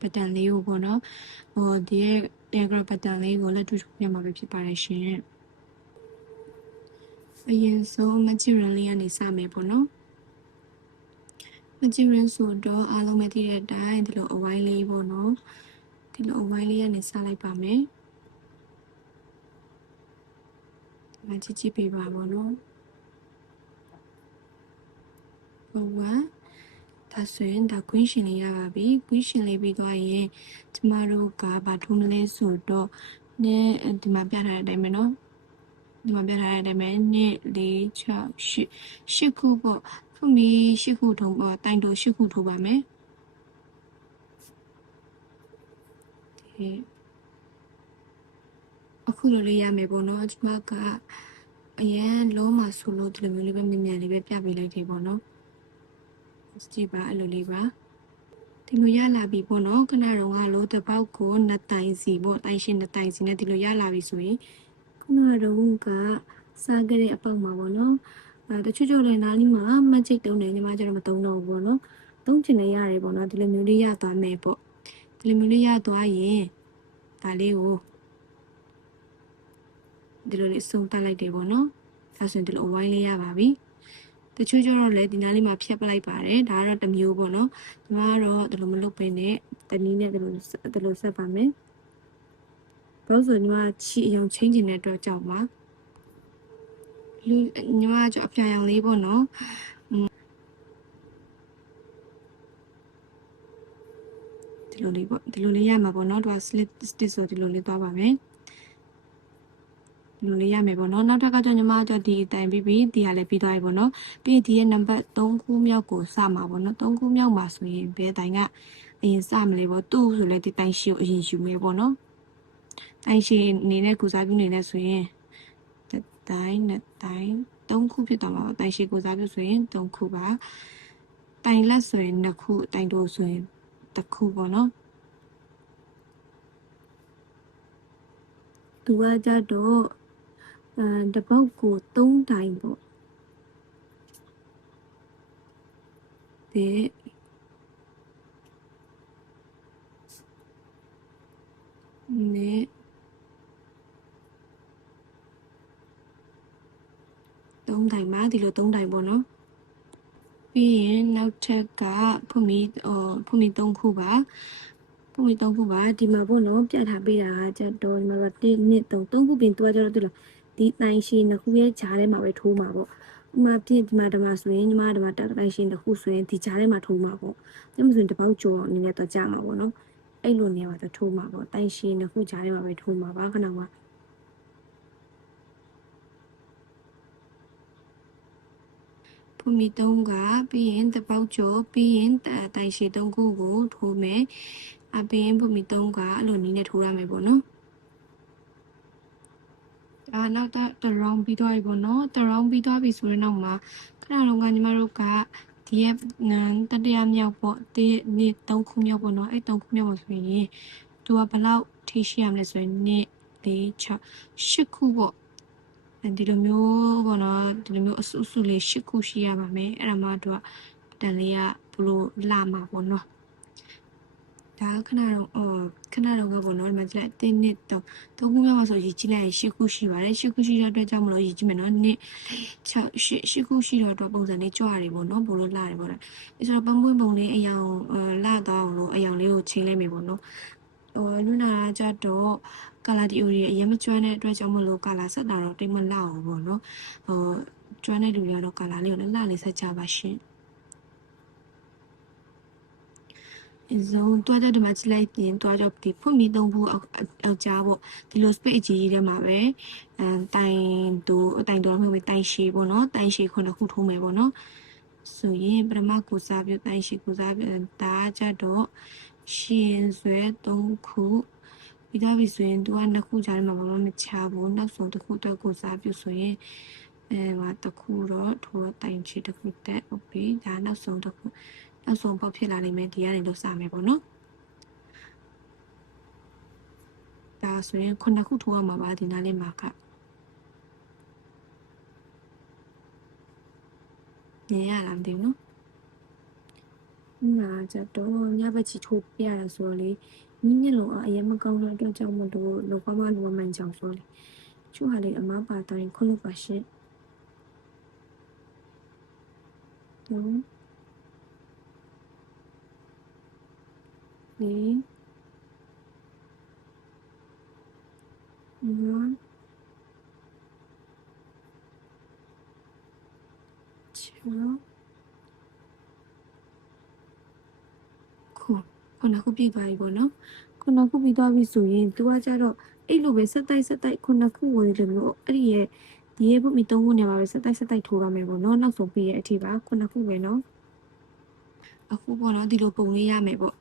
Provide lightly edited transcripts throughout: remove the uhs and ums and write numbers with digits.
ပတ်တန်လေးကိုပေါ့နော်ဒီရဲ့ diagram ပတ်တန်လေးကိုလက်တွေ့ထုတ်ပြမှာပဲဖြစ်ပါတယ်ရှင်အရင်ဆုံး material လေးကနေစမယ်ပေါ့နော် material ဆိုတော့အားလုံးပဲသိတဲ့အတိုင်းဒီလိုအဝိုင်းလေးပေါ့နော်ဒီလိုအဝိုင်းလေးကနေစလိုက်ပါမယ်ဒီမှာကြည့်ပေးပါပေါ့နော်ဟုတ်ပါဒါဆိုရင်ဒါ queen ရှင်လေးရပါပြီ queen ရှင်လေးပြီးသွားရင်ကျမတို့ကဘာထိုးမလဲဆိုတော့ဒီမှာပြထားတဲ့အတိုင်းပဲနော်ဒီမှာပြထားတဲ့အတိုင်းပဲ2 4 6 8ခုပေါ့ခုမီ8ခုထုံးပေါ့တိုင်တို8ခုထိုးပါမယ်အခုလိုလေးရမယ်ပေါ့နော်ကျမကအရင်လုံးမှာဆိုလို့ဒီလိုမျိုးလေးပဲမြန်မြန်လေးပဲပြပေးလိုက်တယ်ပေါ့နော်ကြည့်ပါအဲ့လိုလေးပါဒီလိုရလာပြီပေါ့နော်ခဏတော့ကလို့တစ်ပေါက်ကို2တိုင်စီပေါ့တိုင်ရှင်2တိုင်စီနဲ့ဒီလိုရလာပြီဆိုရင်ခုနတော့ကစားကြတဲ့အပေါက်မှာပေါ့နော်တချို့လည်းနားလေးမှာမချိတ်တုံးတယ်ညီမကျတော့မတုံးတော့ဘူးပေါ့နော်တုံးချင်လည်းရတယ်ပေါ့နော်ဒီလိုမျိုးလေးရသွားမယ်ပေါ့ဒီလိုမျိုးလေးရသွားရင်ဒါလေးကိုဒီလိုလေးစုံတက်လိုက်တယ်ပေါ့နော်ဒါဆိုရင်ဒီလိုအဝိုင်းလေးရပါပြီတချို့ကျတော့လည်းဒီနားလေးမှာဖြတ်ပလိုက်ပါတယ်ဒါကတော့တစ်မျိုးပေါ့နော်ဒီမှာကတော့ဒီလိုမလုပ်ဘဲနဲ့တနည်းနဲ့ဒီလိုဆက်ပါမယ်ဘာလို့ဆိုညီမချီအယုံချင်းချင်တဲ့အတွက်ကြောင့်ပါညီမကျအပြာရောင်လေးပေါ့နော်ဒီလိုလေးပေါ့ဒီလိုလေးရမှာပေါ့နော်သူက slit stitch ဆိုဒီလိုလေးသွားပါမယ်ဒီလိုလေးရမယ်ပေါ့နော်နောက်ထပ်ကကျညီမကျဒီတိုင်ပြီးဒီကလည်းပြီးသွားပြီပေါ့နော်ပြီးဒီရဲ့နံပါတ်3ခုမြောက်ကိုစမှာပေါ့နော်3ခုမြောက်မှာဆိုရင်ဘယ်တိုင်ကအရင်စမလဲပေါ့သူ့ဆိုလည်းဒီတိုင်ရှိကိုအရင်ယူမယ်ပေါ့နော်တိုင်ရှိအနေနဲ့ကိုစားပြုနေနေဆိုရင်တိုင်နဲ့တိုင်3ခုဖြစ်သွားမှာပေါ့တိုင်ရှိကိုစားပြုဆိုရင်3ခုပါတိုင်လက်ဆိုရင်2ခုတိုင်တိုးဆိုရင်1ခုပေါ့နော်သူကကြတော့တပုတ်ကို3တိုင်ပေါ့ဒီနဲ့3တိုင်ပါဒီလို3တိုင်ပေါ့နော်ပြီးရင်နောက်ထပ်ကဖွမီ3ခုပါဖွမီ3ခုပါဒီမှာပေါ့နော်ပြထားပေးတာကြတော့ဒီမှာ1 2 3ခုပြင်သွားကြတော့ဒီတိုင်ရှိနှစ်ခုရဲ့ဂျားထဲမှာပဲထိုးမှာပေါ့ဒီမှာပြင်ဒီမှာဆိုရင်ညီမဒီမှာတိုင်ရှိနှစ်ခုဆိုရင်ဒီဂျားထဲမှာထိုးမှာပေါ့ဒါမှမဟုတ်တပေါက်ကျော်အနေနဲ့တော့ကြာမှာပေါ့နော်အဲ့လိုနေရာမှာတော့ထိုးမှာပေါ့တိုင်ရှိနှစ်ခုဂျားထဲမှာပဲထိုးမှာပါခဏကဖွမီ3ကပြီးရင်တပေါက်ကျော်ပြီးရင်တိုင်ရှိ3ခုကိုထိုးမယ်ပြီးရင်ဖွမီ3ကအဲ့လိုနည်းနဲ့ထိုးရမယ်ပေါ့နော်နောက်တ round ပြီးသွားပြီပေါ့နော်တ round ပြီးသွားပြီဆိုရင်နောက်မှာခဏတော့ကညီမတို့ကဒီရဲ့တတိယမြောက်ပေါ့ဒီနေ့3ခုမြောက်ပေါ့နော်အဲ့3ခုမြောက်မှာဆိုရင်သူကဘယ်လောက်ထိရှိရမလဲဆိုရင်2 4 6 8ခုပေါ့ဒီလိုမျိုးပေါ့နော်ဒီလိုမျိုးအစုလေး8ခုရှိရပါမယ်အဲ့ဒါမှသူကတန်လေးကဘလို့လာမှာပေါ့နော်ဒါခဏတော့ကပေါ့နော်ဒီမှာကြည့်လိုက်1 2 3ခုမြောက်မှာဆိုရေးကြည့်လိုက်ရင်8ခုရှိပါတယ်8ခုရှိတဲ့အတွက်ကြောင့်မလို့ရေးကြည့်မယ်နော်2 6 8ခုရှိတော့တော့ပုံစံလေးကြွရတယ်ပေါ့နော်ဘလို့လာတယ်ပေါ့လေအဲဆိုတော့ပုံပွင့်ပုံလေးအယောင်လာသွားအောင်လို့အယောင်လေးကိုချိန်လိုက်မယ်ပေါ့နော်လူနာကြတော့ကာလာဒီအိုရီအရင်မကျွမ်းတဲ့အတွက်ကြောင့်မလို့ကာလာဆက်တာတော့တိတ်မလောက်ဘူးပေါ့နော်ကျွမ်းတဲ့လူတွေကတော့ကာလာလေးကိုလှလေးဆက်ကြပါရှင်ဇုံတွားကြဒီမှာကြည့်လိုက်ပြင်တွားကြဒီဖွင့်ပြီး3ခုအောက်ကြားပေါ့ဒီလို space အကြီးကြီးထဲမှာပဲတိုင်တော်မှပဲတိုင်ရှည်ပေါ့နော်တိုင်ရှည်9ခုထိုးမယ်ပေါ့နော်ဆိုရင်ပထမကိုစားပြတိုင်ရှည်ကိုစားပြဒါကြတော့ရှင်ဆွဲ3ခုပြီးတော့ပြီဆိုရင်သူက2ခုကြားထဲမှာဘာမှမချဘူးနောက်ဆုံးတစ်ခုတော့ကိုစားပြဆိုရင်တစ်ခုတော့ထိုးတိုင်ရှည်တစ်ခုတက်ဟုတ်ပြီဒါနောက်ဆုံးတစ်ခုနောက်ဆုံးပေါက်ဖြစ်လာနိုင်မယ်ဒီကနေလို့စမယ်ပေါ့နော်ဒါဆိုရင်9ခုထိုးရမှာပါဒီနားလေးမှာကမြင်ရလားမသိဘူးနော်那这都伢不去抽别人说的，你那路啊也没搞到这叫么多，路爸妈路蛮讲说的，就还得俺妈把当人可能发现，嗯，你，我，瞧，ခုနခုပြည့်သွားပြီပေါ့နော်ခုနခုပြီးသွားပြီဆိုရင်သူကကြတော့အဲ့လိုပဲဆက်တိုက်ခုနခုဝင်တယ်လို့အဲ့ဒီရဲ့ဒီရဲ့ဘုတ်မီ3ခုနဲ့ပါပဲဆက်တိုက်ထိုးရမယ်ပေါ့နော်နောက်ဆုံးပြီးရဲ့အထိပါခုနခုပဲနော်အခုပေါ့နော်ဒီလိုပုံလေးရမယ်ပေါ့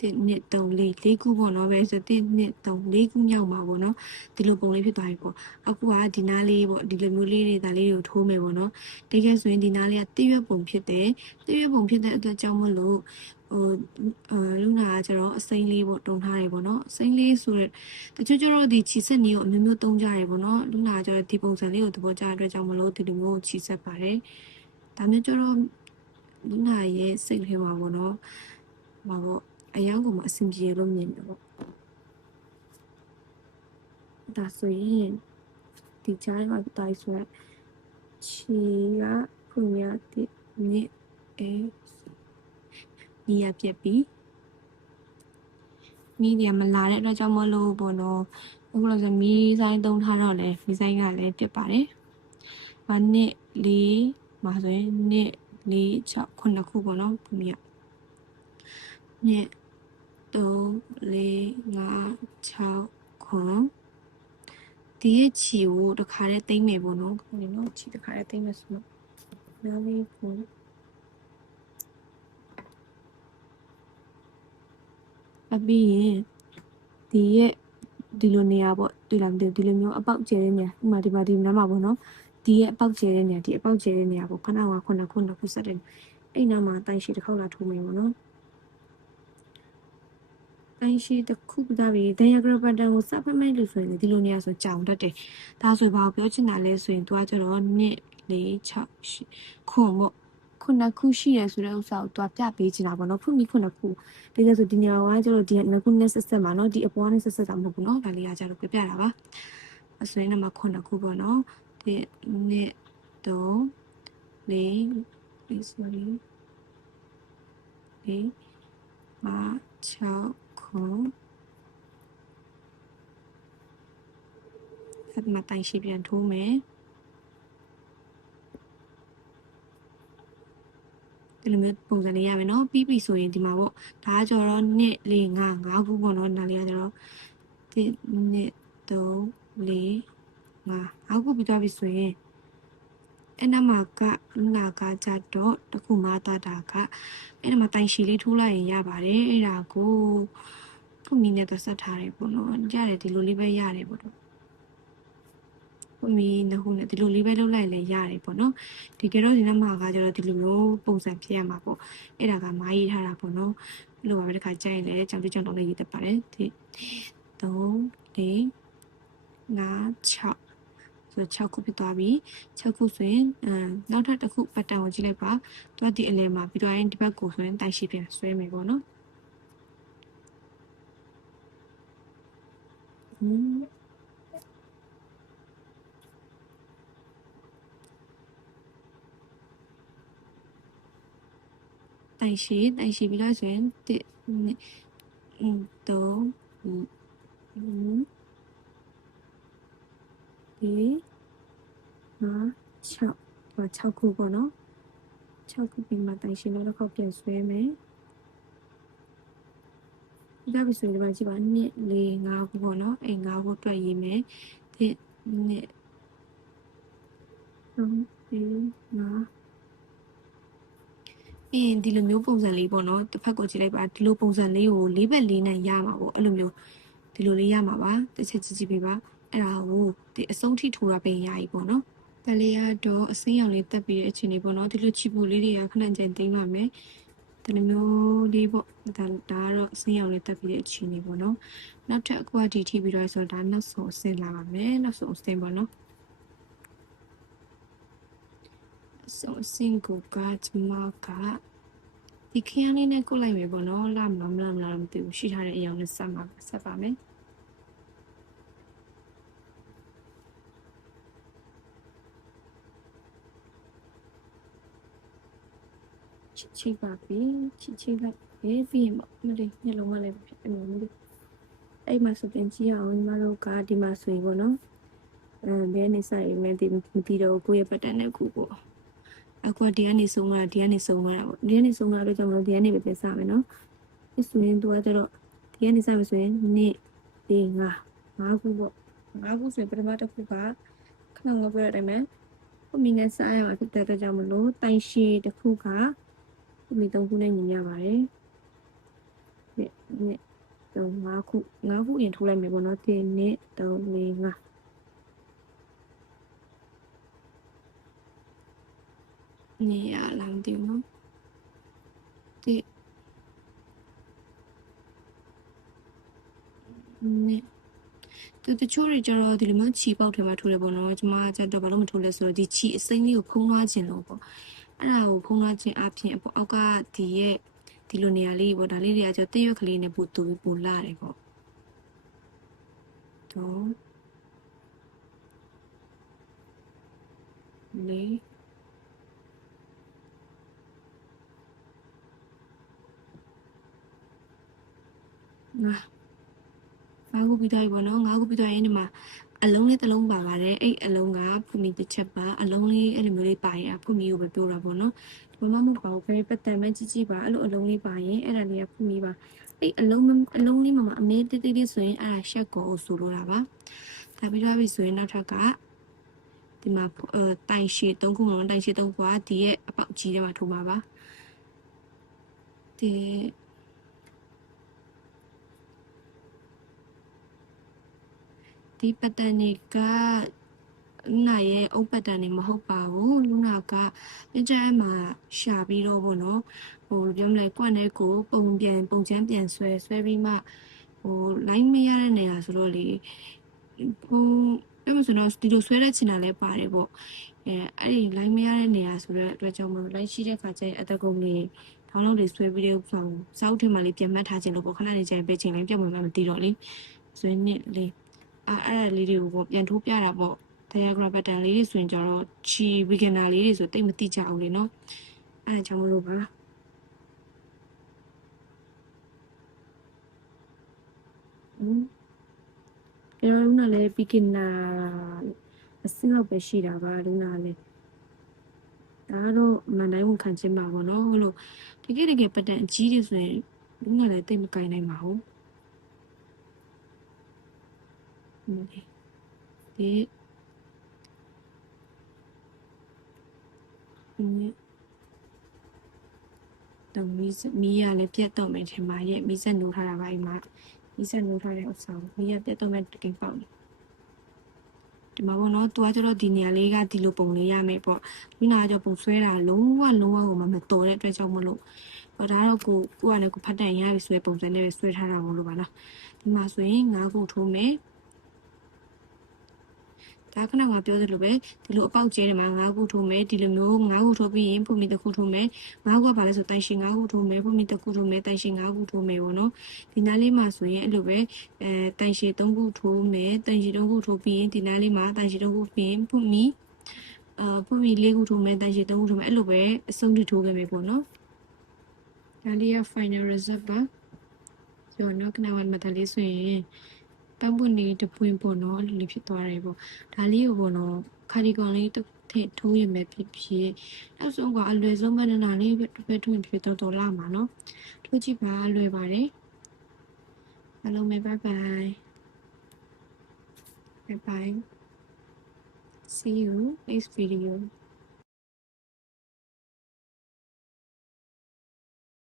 1 2 3 4 4ခုပေါ့နော်ပဲဆို1 2 3 4ခုမြောက်မှာပေါ့နော်ဒီလိုပုံလေးဖြစ်သွားပြီပေါ့အခုကဒီနားလေးပေါ့ဒီလိုမျိုးလေးတွေဒါလေးတွေကိုထိုးမယ်ပေါ့နော်တကယ်ဆိုရင်ဒီနားလေးကတရွက်ပုံဖြစ်တယ်တရွက်ပုံဖြစ်တဲ့အတွက်ကြောင့်မလို့ဟိုလူနာကကျတော့အစိမ်းလေးပေါ့တုံထားတယ်ပေါ့နော်အစိမ်းလေးဆိုရက်တချို့ကျတော့ဒီခြိဆက်နည်းကိုအမျိုးမျိုးတုံးကြတယ်ပေါ့နော်လူနာကကျတော့ဒီပုံစံလေးကိုသဘောကျတဲ့အတွက်ကြောင့်မလို့ဒီလိုမျိုးခြိဆက်ပါတယ်ဒါမျိုးကျတော့လူနာရဲ့စိတ်ထဲမှာပေါ့နော်ဘာပေါ့အယောင်ကမှအဆင်ပြေလို့မြင်တယ်ပေါ့ဒါဆိုရင်ဒီကြားမှာတိုင်းဆိုရက်ခြေကဖွင့်ရတဲ့မြစ်နီးရပြက်ပြီးမီးတွေကမလာတဲ့အတွက်ကြောင့်မလို့ပေါ့နော်အခုလို့ဆိုမီးဆိုင်တုံးထားတော့လေမီးဆိုင်ကလည်းပြက်ပါတယ်။ဘာနှစ်လေးမှာဆိုရင်နှစ်လေး6 9ခုပေါ့နော်ပုံမြနှစ်3 4 5 6 9ဒီရဲ့ချီကိုတခါတည်းသိမ့်မယ်ပေါ့နော်ဒီနော်ချီတခါတည်းသိမ့်မယ်ဆိုတော့နောက်လေးကိုအပြီးရင်ဒီရဲ့ဒီလိုနေရာပေါ့တွေ့လားမသိဘူးဒီလိုမျိုးအပေါက်ကျဲတဲ့နေရာဥမာဒီနားမှာပေါ့နော်ဒီရဲ့အပေါက်ကျဲတဲ့နေရာဒီအပေါက်ကျဲတဲ့နေရာပေါ့ခဏကခုဆက်တယ်အဲ့နားမှာတိုင်ရှိတစ်ခေါက်လာထိုးမယ်ပေါ့နော်တိုင်ရှိတစ်ခုပြပြီးဒန်ယာဂရပတ်တန်ကိုစပ်ဖက်မဲ့လို့ဆိုရင်ဒီလိုနေရာဆိုကြောင်တတ်တယ်ဒါဆိုဘာပြောချင်တာလဲဆိုရင်သူကကျတော့1 4 6 8ခွန်ပေါ့ခုနှစ်ခုရှိရဆိုတဲ့ဥစ္စာကိုသူကပြပေးချင်တာပေါ့နော်ခုမိခုနှစ်ခုတကယ်ဆိုဒီနေရာကကျတော့ဒီနှစ်ခုနဲ့ဆက်မှာနော်ဒီအပေါ်နဲ့ဆက်တာမဟုတ်ဘူးနော်ဒါလေးကကျတော့ပြတာပါအစွဲနံပါတ်ခုနှစ်ခုပေါ့နော်1 2 3 4 sorry 4 5 6ခုဆက်မှာတိုင်ရှိပြန်ထိုးမယ်ဒီလိုမျိုးပုံစံလေးရမယ်နော်ပြီးပြီဆိုရင်ဒီမှာပေါ့ဒါကကျတော့2 4 5 5ခုပေါ့နော်နားလေးကကျတော့1 2 3 4 5ခုပြီးသွားပြီဆိုရင်အဲ့နာမှာကနာကကြတော့တခုမှတာတာကအဲ့နာမှာတိုင်ရှည်လေးထိုးလိုက်ရင်ရပါတယ်အဲ့ဒါကိုဖုန်မီနဲ့တော့ဆက်ထားတယ်ပေါ့နော်ရတယ်ဒီလိုလေးပဲရတယ်ပေါ့တော့ဖုန်မီနှစ်ခုနဲ့ဒီလိုလေးပဲလုပ်လိုက်လည်းရတယ်ပေါ့နော်ဒီကတော့ဒီနာမှာကကျတော့ဒီလိုမျိုးပုံစံဖြစ်ရမှာပေါ့အဲ့ဒါကမားရေးထားတာပေါ့နော်အဲ့လိုပါပဲတစ်ခါကြိုက်ရင်လည်းကြောင်ကြောင်တော့လည်းရေးတတ်ပါတယ်ဒီ3 4 5 6ဆို6ခုဖြစ်သွားပြီ6ခုဆိုရင်နောက်ထပ်တစ်ခုပတ်တန်ကိုကြည့်လိုက်ပါသူကဒီအလဲမှာပြီးတော့ရင်ဒီဘက်ကိုဆိုရင်တိုင်ရှိပြန်ဆွဲမယ်ပေါ့နော်တိုင်ရှိပြီးတော့ဆိုရင်1 2 3 6ခုပေါ့နော်6ခုပြီးမှတိုင်ရှင်တော့တစ်ခေါက်ပြန်ဆွဲမယ်ဒါပြီဆိုရင်ဒီမှာကြည့်ပါ2 4 5ခုပေါ့နော်အဲ့5ခုတွက်ရေးမယ်1 2 3 4 5ဒီလိုမျိုးပုံစံလေးပေါ့နော်တစ်ဖက်ကိုကြည့်လိုက်ပါဒီလိုပုံစံလေးကို4 ဘက် 4 နဲ့ရမှာပေါ့အဲ့လိုမျိုးဒီလိုလေးရမှာပါတစ်ချက်ကြည့်ပေးပါအဲ့ဒါကိုဒီအဆုံးထိထိုးရပင်ရည်ပေါ့နော်ပလေးရတော့အစင်းရောင်လေးတက်ပြီးတဲ့အချိန်လေးပေါ့နော်ဒီလိုချီပူလေးတွေကခဏကြင်သိမ်းပါမယ်ဒီလိုမျိုးလေးပေါ့ဒါကတော့အစင်းရောင်လေးတက်ပြီးတဲ့အချိန်လေးပေါ့နော်နောက်ထပ်အခုကဒီထိပြီးတော့ဆိုတော့ဒါနောက်ဆုံးအစင်းလာပါမယ်နောက်ဆုံးအစင်းပေါ့နော်ဆုံးအစင်းကိုကကျမက ဒီခရမ်းလေးနဲ့ကုတ်လိုက်မယ်ပေါ့နော်လာမလားမသိဘူးရှိထားတဲ့အရောင်နဲ့ဆက်ပါမယ်ချိပါပြီချိလိုက်ပြီးရင်ပေါ့မလေးညလုံးမလေးဖြစ်တယ်မလို့အဲ့မှာဆိုတင်ကြည့်အောင်ညီမတို့ကဒီမှာဆိုရင်ပေါ့နော်ဘယ်နေဆိုင်မသိတော့ကိုယ့်ရဲ့ပတ်တန်နဲ့ကိုပေါ့အခုဒီကနေဆုံးလာပေါ့ဒီကနေဆုံးလာလို့ကြောင့်မလို့ဒီကနေပဲပြန်စမယ်နော်ဒီဆိုရင်သူကကျတော့ဒီကနေစမယ်ဆိုရင်နေ့ဒီ5ခုပေါ့5ခုဆိုရင်ပထမတစ်ခုကခဏငါပြောရတယ်မယ်ကိုမီနဲ့စားရမှာဖြစ်တဲ့အတွက်ကြောင့်မလို့တိုင်ရှည်တစ်ခုကကိုမီ3ခုနဲ့ညီမျှပါတယ်နေ့5ခုရင်ထိုးလိုက်မယ်ပေါ့နော်1 2 3 4 5နေရလာမသိဘူးနော်ဒီနေတချို့တွေကျတော့ဒီလိုမျိုးချီပေါက်ထဲမှာထိုးတယ်ပေါ့နော်ကျွန်မကျတော့ဘာလို့မထိုးလဲဆိုတော့ဒီချီအစိမ့်လေးကိုဖုံးလွှားခြင်းလို့ပေါ့အဲ့ဒါကိုဖုံးလွှားခြင်းအပြင်အောက်ကဒီရဲ့ဒီလိုနေရာလေးပေါ့ဒါလေးတွေကကျတော့တရွက်ကလေးနဲ့ပူလာတယ်ပေါ့တော့လေး5ခုပြီးသွားပြီပေါ့နော်5ခုပြီးသွားရင်ဒီမှာအလုံးလေးတစ်လုံးပါပါတယ်အဲ့အလုံးကဖူမီတစ်ချက်ပါအလုံးလေးအဲ့လိုမျိုးလေးပါရင်ဖူမီကိုပဲပြောတာပေါ့နော်ဒီမှာမဟုတ်ပါဘူးခရီးပတ်တန်မဲ့ကြီးပါအဲ့လိုအလုံးလေးပါရင်အဲ့ဒါလေးကဖူမီပါအဲ့အလုံးလေးမှာအမေတိတိဆိုရင်အဲ့ဒါရှက်ကိုဆိုလိုတာပါဒါပြီးတော့ပြီဆိုရင်နောက်ထပ်ကဒီမှာတိုင်ရှည်3ခုမှာတိုင်ရှည်3ခုကဒီရဲ့အပေါက်ကြီးထဲမှာထိုးမှာပါဒီပတ်တန်တွေကလူနာရဲ့အုပ်ပတ်တန်တွေမဟုတ်ပါဘူးလူနာကပြကြမ်းမှာရှာပြီးတော့ပေါ့နော်ပြောမလဲကွက်နဲ့ကိုပုံချမ်းပြန်ဆွဲပြီးမှလိုင်းမရတဲ့နေရာဆိုတော့လေအဲ့မဆိုတော့ဒီလိုဆွဲတဲ့ချင်တာလည်းပါတယ်ပေါ့အဲ့ဒီလိုင်းမရတဲ့နေရာဆိုတော့အတွက်ကြောင့်မလို့လိုင်းရှိတဲ့ခါကျရင်အတကုံလေးထောင်းလုံးတွေဆွဲပြီးတဲ့ဥစ္စာကိုစောက်ထင်မှလေးပြန်မှတ်ထားခြင်းလို့ပေါ့ခဏနေကျရင်ပဲချိန်လိုက်ပြောင်းမှမသိတော့လေဆွဲနစ်လေးအဲ့လေးတွေကိုပေါ့ပြန်ထိုးပြတာပေါ့diagram pattern လေးတွေဆိုရင်ကျတော့ချီ beginner လေးတွေဆိုတိတ်မသိကြအောင်လေနော်အဲ့ဒါကြောင့်မလို့ပါပြောရအောင်လည်း beginner အစင်းတော့ပဲရှိတာပါလူနာလည်းဒါတော့မန်တိုင်းဝန်ခံခြင်းပါပေါ့နော်လို့တကယ်ပတ်တန်အကြီးတွေဆိုရင်လူနာလည်းတိတ်မကင်နိုင်ပါဘူးဒီတော့မီးရလည်းပြတ်တော့မယ်ထင်ပါရဲ့မီးစက်နိုးထားတာပါအိမ်မှာမီးစက်နိုးထားတဲ့ဥစ္စာကိုမီးရပြတ်တော့မယ်တကယ်ပေါ့ဒီမှာပေါ့နော်သူကကျတော့ဒီနေရာလေးကဒီလိုပုံလေးရမယ်ပေါ့ဒီနာကကျပုံဆွဲတာလုံးဝကိုမတော်တဲ့အတွက်ကြောင့်မလို့ဒါတော့ကိုကလည်းကိုဖတ်တန်ရပြီဆွဲပုံစံနဲ့ပဲဆွဲထားတာမလို့ပါလားဒီမှာဆိုရင်9ခုထိုးမယ်ဒါခဏကပြောသလိုပဲဒီလိုအပေါက်ကျဲတယ်မှာ9ခုထိုးမယ်ဒီလိုမျိုး9ခုထိုးပြီးရင်ဖုန်မီတစ်ခုထိုးမယ်9ခုကဘာလဲဆိုတိုင်ရှင်9ခုထိုးမယ်ဖုန်မီတစ်ခုထိုးမယ်တိုင်ရှင်9ခုထိုးမယ်ပေါ့နော်ဒီနားလေးမှာဆိုရင်အဲ့လိုပဲတိုင်ရှင်3ခုထိုးမယ်တိုင်ရှင်3ခုထိုးပြီးရင်ဒီနားလေးမှာတိုင်ရှင်3ခုပြီးရင်ဖုန်မီ4ခုထိုးမယ်တိုင်ရှင်3ခုထိုးမယ်အဲ့လိုပဲအဆုံးထိထိုးခဲ့မယ်ပေါ့နော်ဒါလေးက final result ပါဆိုတော့ခဏဝတ်မှတ်လေးဆိုရင်ပန်းပွင့်လေးတပွင့်ပေါ့နော်အဲ့လိုလေးဖြစ်သွားတယ်ပေါ့ဒါလေးကိုပေါ့နော်ခါဒီကွန်လေးတစ်ထည့်ထိုးရမယ်ဖြစ်နောက်ဆုံးကအလွယ်ဆုံးမနနာလေးပဲထွင်ဖြစ်တော်လာမှာနော်ထိုးကြည့်ပါလွယ်ပါတယ်အားလုံးပဲ bye bye see you next video